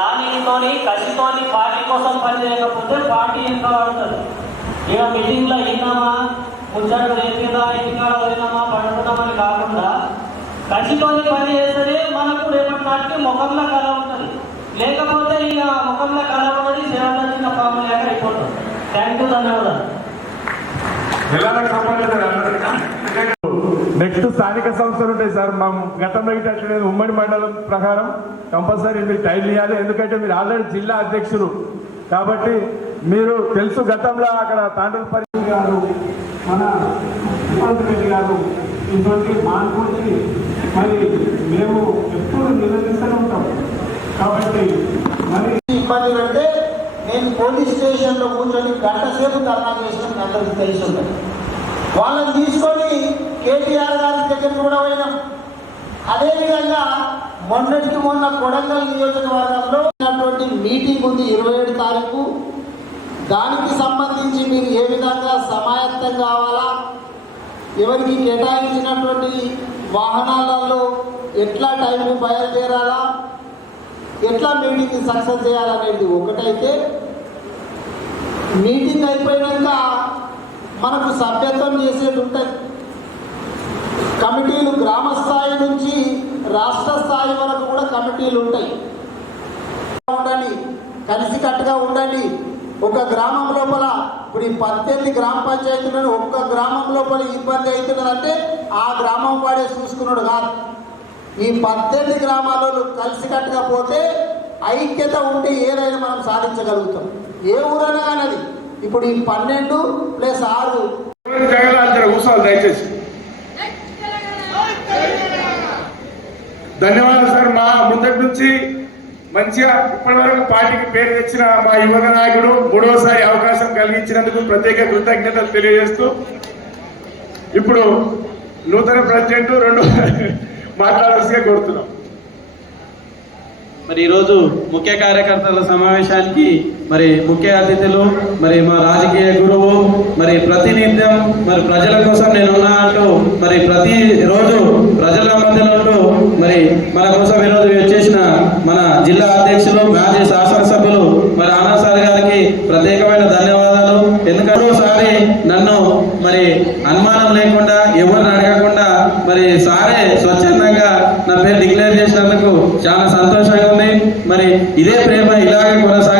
దానితోని కసితోని party కోసం పనిచేయకపోతే party ఎంత పడుతుంది ఇక మీటింగ్లో అయినామా ముచ్చట్లు చేసిందా ఇంటికాడ పోయినామా పడుకున్నామని కాకుండా కసితోని పని చేస్తే మనకు రేపటి నాటికి ముఖంలో కళ ఉంటుంది. లేకపోతే ఇక ముఖంలో కళ ఉన్నది సేవ పాము లేక అయిపోతుంది. థ్యాంక్ యూ ధన్యవాదాలు. నెక్స్ట్ స్థానిక సంస్థలు ఉంటాయి సార్. మా గతంలో అయితే అట్లనే ఉమ్మడి మండలం ప్రకారం కంపల్సరీ మీరు టైం ఇవ్వాలి ఎందుకంటే మీరు ఆల్రెడీ జిల్లా అధ్యక్షులు. కాబట్టి మీరు తెలుసు గతంలో అక్కడ తాండ్రపల్లి గారు మన రేవంత్ రెడ్డి గారు ఇటువంటి మానుకుంటే మరి మేము ఎప్పుడు నిలదీస్తూనే ఉంటాం. కాబట్టి మరి ఇబ్బంది పెడితే నేను పోలీస్ స్టేషన్లో కూర్చొని గంట సేపు ధర్నా చేసిన అందరికీ తెలిసి ఉంటుంది. వాళ్ళని తీసుకొని కేటీఆర్ గారి దగ్గరికి కూడా పోయినాం. అదేవిధంగా మొన్నటికి మొన్న కొడంగల్ నియోజకవర్గంలో ఉన్నటువంటి మీటింగ్ ఉంది ఇరవై ఏడు తారీఖు. దానికి సంబంధించి మీరు ఏ విధంగా సమాయత్తం కావాలా? ఎవరికి కేటాయించినటువంటి వాహనాలలో ఎట్లా టైంకి బయలుదేరాలా? ఎట్లా మీటింగ్ సక్సెస్ చేయాలనేది ఒకటైతే మీటింగ్ అయిపోయినాక మనకు సభ్యత్వం చేసేది ఉంటుంది. కమిటీలు గ్రామ స్థాయి నుంచి రాష్ట్ర స్థాయి వరకు కూడా కమిటీలు ఉంటాయి. ఉండండి కలిసికట్టుగా ఉండండి. ఒక గ్రామం లోపల ఇప్పుడు ఈ పద్దెనిమిది గ్రామ పంచాయతీలను ఒక్క గ్రామం లోపల ఇబ్బంది అవుతున్నదంటే ఆ గ్రామం వాడే చూసుకున్నాడు కాదు. ఈ పద్దెనిమిది గ్రామాలలో కలిసికట్టుగా పోతే ఐక్యత ఉంటే ఏదైనా మనం సాధించగలుగుతాం? ఏ ఊరైనా కానీ అది. ఇప్పుడు ఈ పన్నెండు ప్లస్ ఆరు. కూర్చోవాలి దయచేసి. ధన్యవాదాలు సార్. మా ముందటి నుంచి మంచిగా ఇప్పటి వరకు పార్టీకి పేరు తెచ్చిన మా యువక నాయకుడు మూడవసారి అవకాశం కలిగించినందుకు ప్రత్యేక కృతజ్ఞతలు తెలియజేస్తూ ఇప్పుడు నూతన ప్రెసిడెంట్ రెండు మాట్లాడాల్సిగా కోరుతున్నాం. మరి ఈరోజు ముఖ్య కార్యకర్తల సమావేశానికి మరి ముఖ్య అతిథులు మరి మా రాజకీయ గురువు మరి ప్రతినిత్యం మరి ప్రజల కోసం నేను ఉన్నా అంటూ మరి ప్రతి రోజు ప్రజల మధ్యలో ఉంటూ మరి మన కోసం ఈరోజు వచ్చేసిన మన జిల్లా అధ్యక్షులు మాజీ శాసనసభ్యులు మరి ఆనంద్ సార్ గారికి ప్రత్యేకమైన ధన్యవాదాలు. ఎందుకంటే ఒకసారి నన్ను మరి అనుమానం లేకుండా ఎవరిని అడగకుండా మరి సారే స్వచ్ఛందంగా నా పేరు డిక్లేర్ చేసినందుకు చాలా సంతోషం. ఉండాలి ఇదే ప్రేమ ఇలాగే కొనసాగి